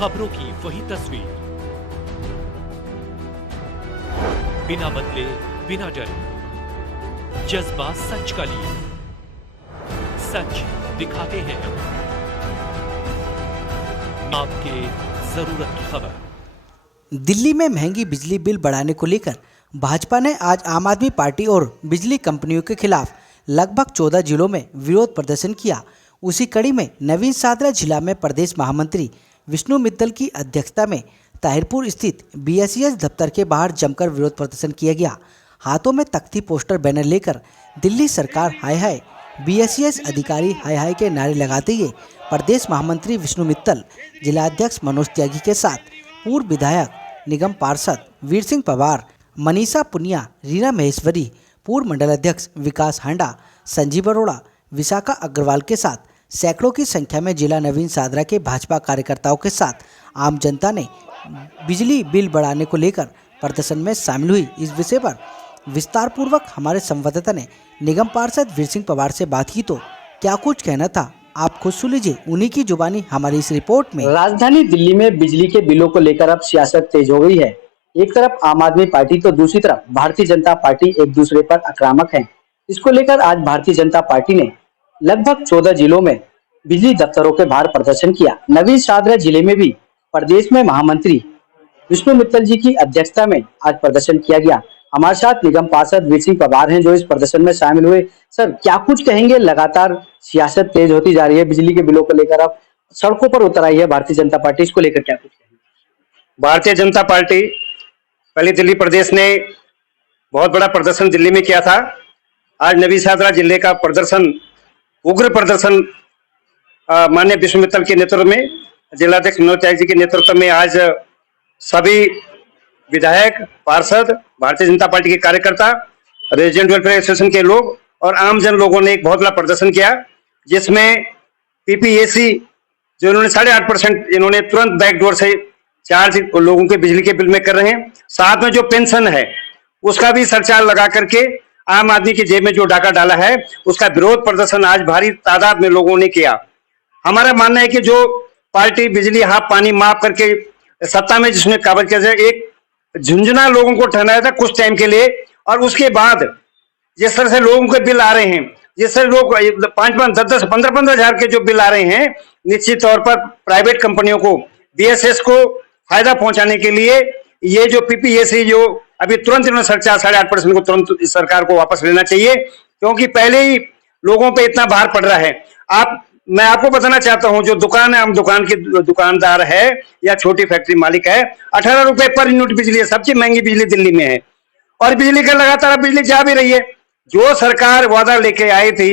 खबरों की वही तस्वीर, बिना बदले बिना डरे, जज्बा सच का लिए, सच दिखाते हैं आपके जरूरत की खबर। दिल्ली में महंगी बिजली बिल बढ़ाने को लेकर भाजपा ने आज आम आदमी पार्टी और बिजली कंपनियों के खिलाफ लगभग 14 जिलों में विरोध प्रदर्शन किया। उसी कड़ी में नवीन सादरा जिला में प्रदेश महामंत्री विष्णु मित्तल की अध्यक्षता में ताहिरपुर स्थित बीएसईएस दफ्तर के बाहर जमकर विरोध प्रदर्शन किया गया। हाथों में तख्ती, पोस्टर, बैनर लेकर दिल्ली सरकार हाय हाय, बीएसईएस अधिकारी हाय हाय के नारे लगाते हुए प्रदेश महामंत्री विष्णु मित्तल, जिलाध्यक्ष मनोज त्यागी के साथ पूर्व विधायक निगम पार्षद वीर सिंह पवार, मनीषा पुनिया, रीना महेश्वरी, पूर्व मंडल अध्यक्ष विकास हांडा, संजीव अरोड़ा, विशाखा अग्रवाल के साथ सैकड़ों की संख्या में जिला नवीन सादरा के भाजपा कार्यकर्ताओं के साथ आम जनता ने बिजली बिल बढ़ाने को लेकर प्रदर्शन में शामिल हुई। इस विषय पर विस्तार पूर्वक हमारे संवाददाता ने निगम पार्षद वीर सिंह पवार से बात की, तो क्या कुछ कहना था आप खुद सुन लीजिए उन्हीं की जुबानी हमारी इस रिपोर्ट में। राजधानी दिल्ली में बिजली के बिलों को लेकर अब सियासत तेज हो गई है। एक तरफ आम आदमी पार्टी तो दूसरी तरफ भारतीय जनता पार्टी एक दूसरे पर आक्रामक है। इसको लेकर आज भारतीय जनता पार्टी ने लगभग 14 जिलों में बिजली दफ्तरों के बाहर प्रदर्शन किया। नवीन सादरा जिले में भी प्रदेश में महामंत्री विष्णु मित्तल जी की अध्यक्षता में आज प्रदर्शन किया गया। हमारे साथ निगम पार्षद वीर सिंह पवार हैं जो इस प्रदर्शन में शामिल हुए। सर, क्या कुछ कहेंगे? लगातार सियासत तेज होती जा रही है, बिजली के बिलों को लेकर अब सड़कों पर उतर आई है भारतीय जनता पार्टी, इसको लेकर क्या कुछ कहेंगे? भारतीय जनता पार्टी पहले दिल्ली प्रदेश ने बहुत बड़ा प्रदर्शन दिल्ली में किया था। आज नवीन सादरा जिले का प्रदर्शन, उग्र प्रदर्शन माननीय विष्णु मित्तल के नेतृत्व में, जिलाध्यक्ष मनोज त्यागी जी के नेतृत्व में आज सभी विधायक, पार्षद, भारतीय जनता पार्टी के कार्यकर्ता, रेजिडेंट वेलफेयर एसोसिएशन के लोग और आम जन लोगों ने एक बहुत बड़ा प्रदर्शन किया, जिसमें पीपीएसी जो इन्होंने 8.5% इन्होंने तुरंत बैकडोर से चार्ज लोगों के बिजली के बिल में कर रहे हैं। साथ में जो पेंशन है उसका भी सरचार्ज लगा करके आम आदमी की जेब में जो डाका डाला है, उसका विरोध प्रदर्शन आज भारी तादाद में लोगों ने किया। हमारा मानना है कि जो पार्टी बिजली हाफ पानी माफ करके सत्ता में जिसने काबज किया जाए, एक झुंझुना लोगों को ठहराया था कुछ टाइम के लिए, और उसके बाद जिस तरह से लोगों के बिल आ रहे हैं, जिस तरह लोग 5-5, 10-10, 15-15 हजार के जो बिल आ रहे हैं, निश्चित तौर पर प्राइवेट कंपनियों को, बीएसएस को फायदा पहुंचाने के लिए ये जो पीपीएसी जो अभी तुरंत इन्होंने सरचार्ज 8.5% को तुरंत सरकार को वापस लेना चाहिए, क्योंकि पहले ही लोगों पे इतना भार पड़ रहा है। मैं आपको बताना चाहता हूं, जो दुकान है, हम दुकान के दुकानदार है या छोटी फैक्ट्री मालिक है, 18 रुपए पर यूनिट बिजली है, सबसे महंगी बिजली दिल्ली में है, और बिजली का लगातार बिजली जा भी रही है। जो सरकार वादा लेके आई थी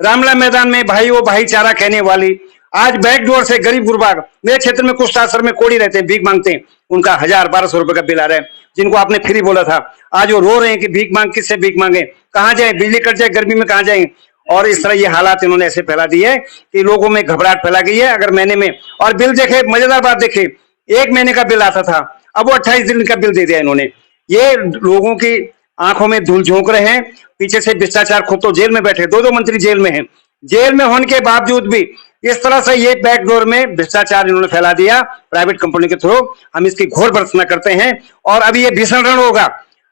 रामला मैदान में भाई वो भाईचारा कहने वाली, आज बैकडोर से गरीब गुरबाग, मेरे क्षेत्र में कुछ आश्रम में कोड़ी रहते हैं, भीख मांगते हैं, उनका 1000-1200 रुपए का बिल आ रहा है, जिनको आपने फ्री बोला था, आज वो रो रहे हैं कि भीख मांग, किससे भीख मांगे, कहाँ जाए, बिजली कट जाए, गर्मी में कहाँ जाएंगे। और इस तरह ये हालात इन्होंने ऐसे फैला दिए है कि लोगों में घबराहट फैला गई है। अगर महीने में, और बिल देखे, मजेदार बात देखे, 1 महीने का बिल आता था, अब वो 28 दिन का बिल दे दिया इन्होंने। ये लोगों की आंखों में धूल झोंक रहे हैं। पीछे से भ्रष्टाचार, खुद तो जेल में बैठे, 2-2 मंत्री जेल में हैं, जेल में होने के बावजूद भी इस तरह से ये बैकडोर में भ्रष्टाचार इन्होंने फैला दिया प्राइवेट कंपनी के थ्रू। हम इसकी घोर भर्त्सना करते हैं और अभी ये भीषण रण होगा।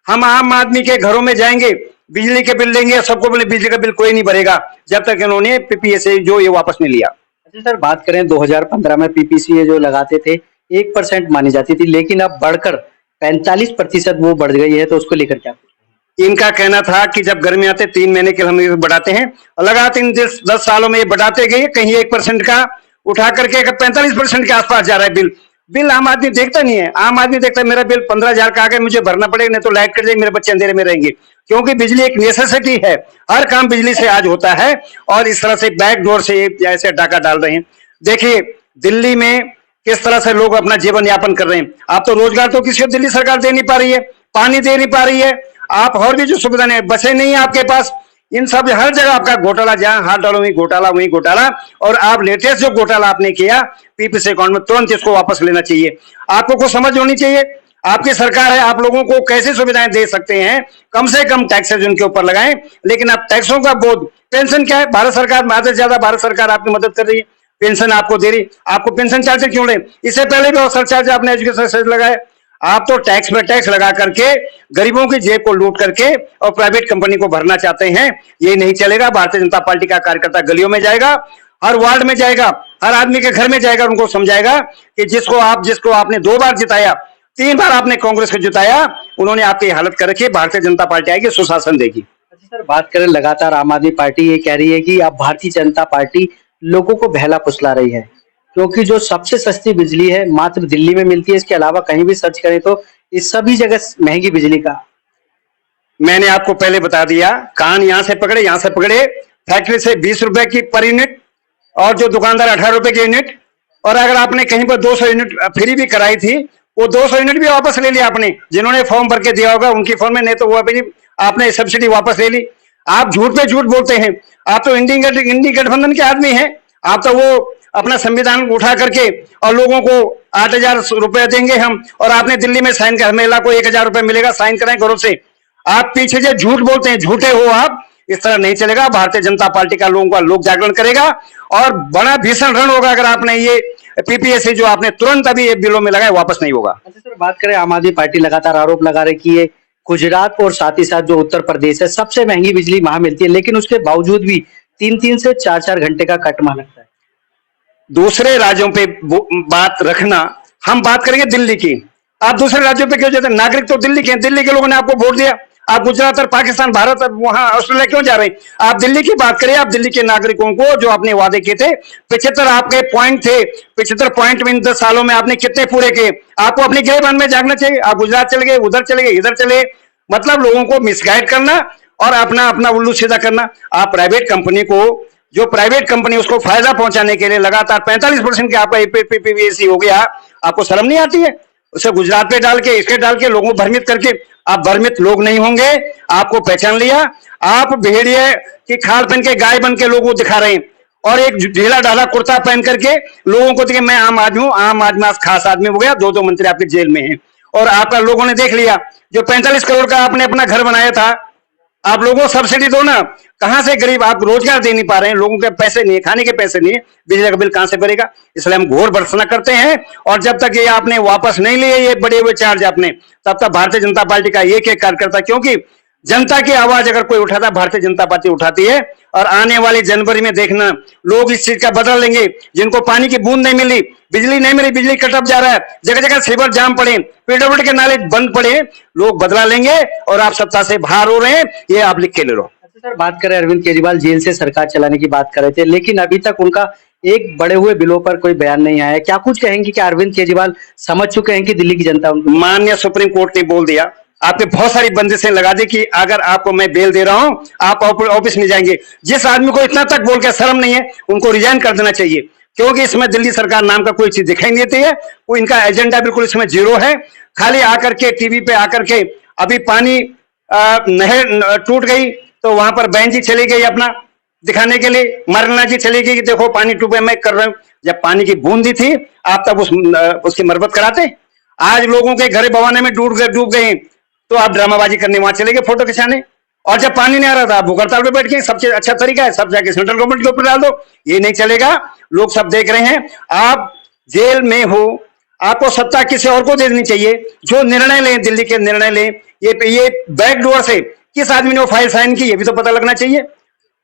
हम आम आदमी के घरों में जाएंगे, बिजली के बिल लेंगे, सबको बोले बिजली का बिल कोई नहीं भरेगा जब तक इन्होंने पीपीएसी जो ये वापस नहीं लिया। अच्छा सर, बात करें 2015 में पीपीसी जो लगाते थे 1% मानी जाती थी, लेकिन अब बढ़कर 45% वो बढ़ गई है, तो उसको लेकर क्या? इनका कहना था कि जब गर्मी आते 3 महीने के हम बढ़ाते हैं, लगातार इन 10 सालों में ये बढ़ाते गए, कहीं 1% का उठा करके 45% के आसपास जा रहा है बिल। आम आदमी देखता नहीं है। आम आदमी देखता है मेरा बिल 15,000 का आ गया, मुझे भरना पड़ेगा, नहीं तो लाइट कट जाएगी, मेरे बच्चे अंधेरे में रहेंगे, क्योंकि बिजली एक नेसेसिटी है, हर काम बिजली से आज होता है। और इस तरह से बैकडोर से ऐसे डाका डाल रहे हैं। देखिए दिल्ली में किस तरह से लोग अपना जीवन यापन कर रहे हैं। आप तो रोजगार तो किसी को दिल्ली सरकार दे नहीं पा रही है, पानी दे नहीं पा रही है, आप और भी जो सुविधा नहीं, बसें नहीं है आपके पास, इन सब हर जगह आपका घोटाला, जहां हाथ डालो वहीं घोटाला, वहीं घोटाला। और आप लेटेस्ट जो घोटाला आपने किया पीपीसी अकाउंट में, तुरंत इसको वापस लेना चाहिए। आपको कुछ समझ होनी चाहिए, आपकी सरकार है, आप लोगों को कैसे सुविधाएं दे सकते हैं, कम से कम टैक्सेज उनके ऊपर लगाएं। लेकिन आप टैक्सों का बोझ, पेंशन क्या है, भारत सरकार, आधे से ज्यादा भारत सरकार आपकी मदद कर रही है, पेंशन आपको दे रही, आपको पेंशन चार्ज क्यों ले? इससे पहले भी और सरचार्ज आपने एजुकेशन से लगाए। आप तो टैक्स पे टैक्स लगा करके गरीबों की जेब को लूट करके और प्राइवेट कंपनी को भरना चाहते हैं। ये नहीं चलेगा। भारतीय जनता पार्टी का कार्यकर्ता गलियों में जाएगा, हर वार्ड में जाएगा, हर आदमी के घर में जाएगा, उनको समझाएगा कि जिसको आपने 2 बार जिताया, 3 बार आपने कांग्रेस को जिताया, उन्होंने आपकी हालत कर रखी है। भारतीय जनता पार्टी आएगी, सुशासन देगी। अच्छा सर, बात करें लगातार आम आदमी पार्टी ये कह रही है कि अब भारतीय जनता पार्टी लोगों को बहला फुसला रही है, क्योंकि जो सबसे सस्ती बिजली है मात्र दिल्ली में मिलती है। इसके अलावा कहीं भी सर्च करें तो इस सभी जगह महंगी बिजली का। मैंने आपको पहले बता दिया, कान यहां से पकड़े, यहां से पकड़े। फैक्ट्री से 20 रुपए की पर यूनिट और जो दुकानदार 18 रुपए की यूनिट, और अगर आपने कहीं पर 200 यूनिट फ्री भी कराई थी, वो 200 यूनिट भी वापस ले लिया आपने। जिन्होंने फॉर्म भर के दिया होगा उनकी फॉर्म में, नहीं तो वो भी आपने सब्सिडी वापस ले ली। आप झूठ पे झूठ बोलते हैं। आप तो इंडी गठबंधन के आदमी हैं। आप तो वो अपना संविधान उठा करके और लोगों को 8,000 रुपए देंगे हम, और आपने दिल्ली में साइन कर, महिला को 1,000 रुपए मिलेगा, साइन कराएं घरों से। आप पीछे से झूठ बोलते हैं, झूठे हो आप। इस तरह नहीं चलेगा। भारतीय जनता पार्टी का लोगों का लोक जागरण करेगा और बड़ा भीषण रण होगा अगर आपने ये पीपीएससी जो आपने तुरंत अभी ये बिलों में लगाए वापस नहीं होगा। अच्छा सर, बात करें आम आदमी पार्टी लगातार आरोप लगा रही कि ये गुजरात और साथ ही साथ जो उत्तर प्रदेश है सबसे महंगी बिजली वहां मिलती है, लेकिन उसके बावजूद भी 3-3 से 4-4 घंटे का कट मार लगता है। दूसरे राज्यों पे बात रखना, हम बात करेंगे दिल्ली की। आप दूसरे राज्यों पे क्यों जाते हैं? नागरिक तो दिल्ली के, दिल्ली के लोगों ने आपको वोट दिया। आप गुजरात और पाकिस्तान, भारत और वहां ऑस्ट्रेलिया क्यों जा रहे हैं? आप दिल्ली की बात करें। आप दिल्ली के नागरिकों को जो आपने वादे किए थे, 75 आपके पॉइंट थे, 75 पॉइंट में इन 10 सालों में आपने कितने पूरे किए? आपको अपने गिरबान में जागना चाहिए। आप गुजरात चले गए, उधर चले गए, इधर चले, मतलब लोगों को मिसगाइड करना और अपना अपना उल्लू सीधा करना। आप प्राइवेट कंपनी को, जो प्राइवेट कंपनी उसको फायदा पहुंचाने के लिए लगातार 45% के आपका पीपीएससी हो गया। आपको शर्म नहीं आती है? उसे गुजरात पे डाल के, इसके डाल के, लोगों को भ्रमित करके। आप भ्रमित लोग नहीं होंगे। आपको पहचान लिया। आप भेड़िए की खाल पहन के, गाय बन के लोगों को दिखा रहे हैं, और एक ढीला ढाला कुर्ता पहन करके लोगों को दिखे मैं आम आदमी हूं। आम आदमी खास आदमी हो गया। 2 मंत्री आपके जेल में हैं, और आपका लोगों ने देख लिया। जो 45 करोड़ का आपने अपना घर बनाया था, आप लोगों को सब्सिडी दो ना। कहां से गरीब, आप रोजगार दे नहीं पा रहे हैं, लोगों के पैसे नहीं है, खाने के पैसे नहीं है, बिजली का बिल कहां से भरेगा? इसलिए हम घोर भर्त्सना करते हैं। और जब तक ये आपने वापस नहीं लिए ये बढ़े हुए चार्ज आपने, तब तक भारतीय जनता पार्टी का एक एक कार्यकर्ता, क्योंकि जनता की आवाज अगर कोई उठाता, भारतीय जनता पार्टी उठाती है। और आने वाली जनवरी में देखना, लोग इस चीज का बदल लेंगे। जिनको पानी की बूंद नहीं मिली, बिजली नहीं मिली, बिजली कटअप जा रहा है, जगह जगह सीवर जाम पड़े, पीडब्ल्यूडी के नाले बंद पड़े, लोग बदला लेंगे और आप सत्ता से बाहर हो रहे हैं, ये आप लिख के ले लो। अच्छा सर, बात करें अरविंद केजरीवाल जेल से सरकार चलाने की बात कर रहे थे, लेकिन अभी तक उनका एक बढ़े हुए बिलों पर कोई बयान नहीं आया। क्या कुछ कहेंगे कि अरविंद केजरीवाल समझ चुके हैं कि दिल्ली की जनता उनको? माननीय सुप्रीम कोर्ट ने बोल दिया, आपने बहुत सारी बंदिशें लगा दी कि अगर आपको मैं बेल दे रहा हूं आप ऑफिस में जाएंगे। जिस आदमी को इतना तक बोल के शर्म नहीं है, उनको रिजाइन कर देना चाहिए, क्योंकि इसमें दिल्ली सरकार नाम का कोई चीज दिखाई नहीं देती है। वो इनका एजेंडा बिल्कुल इसमें जीरो है। खाली आकर के टीवी पे आकर के, अभी पानी नहर टूट गई तो वहां पर बहन जी चली गई अपना दिखाने के लिए, मरना जी चली गई कि देखो पानी टूटे मैं कर रहा हूं। जब पानी की बूंदी थी आप तब उसकी मरम्मत कराते। आज लोगों के घर बवाने में डूब गए तो आप ड्रामाबाजी करने वहां चले गए फोटो खिंचाने। और जब पानी नहीं आ रहा था आप भूख हड़ताल पे बैठ गए। सबसे अच्छा तरीका है सब जाके सेंट्रल गवर्नमेंट के ऊपर डाल दो। ये नहीं चलेगा, लोग सब देख रहे हैं। आप जेल में हो, आपको सत्ता किसी और को दे देनी चाहिए। जो निर्णय लें, दिल्ली के निर्णय लें, ये बैकडोर से किस आदमी ने वो फाइल साइन की, ये भी तो पता लगना चाहिए।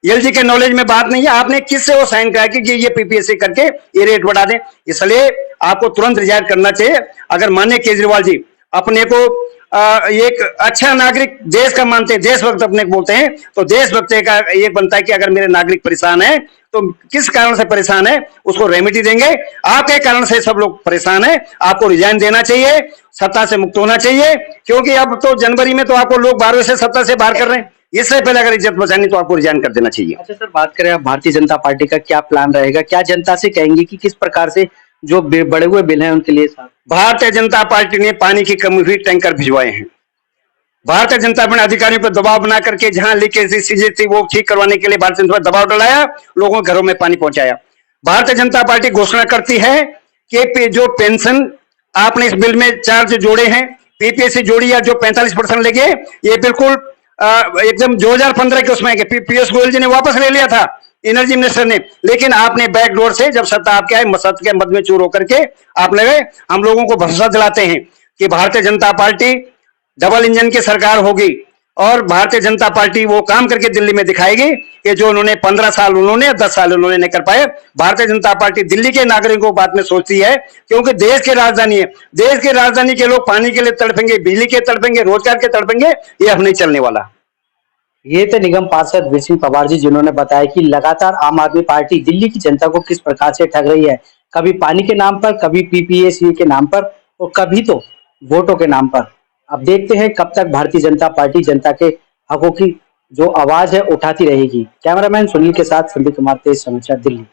एलजी के नॉलेज में बात नहीं है, आपने किससे वो साइन करा कि ये पीपीएससी करके ये रेट बढ़ा दें। इसलिए आपको तुरंत रिजाइन करना चाहिए। अगर माननीय केजरीवाल जी अपने को एक अच्छा नागरिक देश का मानते हैं, देशभक्त अपने को बोलते हैं, तो देशभक्त का ये बनता है कि अगर मेरे नागरिक परेशान है तो किस कारण से परेशान है उसको रेमेडी देंगे। आपके कारण से सब लोग परेशान है, आपको रिजाइन देना चाहिए, सत्ता से मुक्त होना चाहिए। क्योंकि अब तो जनवरी में तो आपको लोग 12 से सत्ता से बाहर कर रहे हैं। इससे पहले अगर इज्जत बचानी तो आपको रिजाइन कर देना चाहिए। अच्छा सर, बात करें अब भारतीय जनता पार्टी का क्या प्लान रहेगा, क्या जनता से कहेंगे कि किस प्रकार से जो बड़े हुए बिल हैं उनके लिए? भारतीय जनता पार्टी ने पानी की कमी हुई टैंकर भिजवाए हैं। भारतीय जनता पार्टी अधिकारियों पर दबाव बना करके जहां लीकेज थी वो ठीक करवाने के लिए भारतीय जनता पार्टी दबाव डालाया, लोगों के घरों में पानी पहुंचाया। भारतीय जनता पार्टी घोषणा करती है कि जो पेंशन आपने इस बिल में चार्ज जोड़े हैं, पीपीएससी जोड़ी या जो 45% लगे, ये बिल्कुल एकदम 2015 के उसमें पीयूष गोयल जी ने वापस ले लिया था। एनर्जी मिनिस्टर ने, लेकिन आपने बैकडोर से जब सत्ता आपके आए, सत्ता के मद में चूर होकर के आप लगे हम लोगों को भरोसा दिलाते हैं कि Bharatiya Janata party double engine की सरकार होगी और भारतीय जनता पार्टी वो काम करके दिल्ली में दिखाएगी कि जो उन्होंने 15 साल उन्होंने 10 साल उन्होंने नहीं कर पाए। भारतीय जनता पार्टी दिल्ली के नागरिकों को बात में सोचती है, क्योंकि देश की राजधानी है। देश की राजधानी के लोग पानी के लिए तड़पेंगे, बिजली के तड़पेंगे, रोजगार के तड़पेंगे, ये अब नहीं चलने वाला। ये थे निगम पार्षद वीर सिंह पवार जी, जिन्होंने बताया कि लगातार आम आदमी पार्टी दिल्ली की जनता को किस प्रकार से ठग रही है, कभी पानी के नाम पर, कभी पीपीएसीए के नाम पर और कभी तो वोटों के नाम पर। अब देखते हैं कब तक भारतीय जनता पार्टी जनता के हकों की जो आवाज है उठाती रहेगी। कैमरामैन सुनील के साथ संदीप कुमार, तेज समाचार, दिल्ली।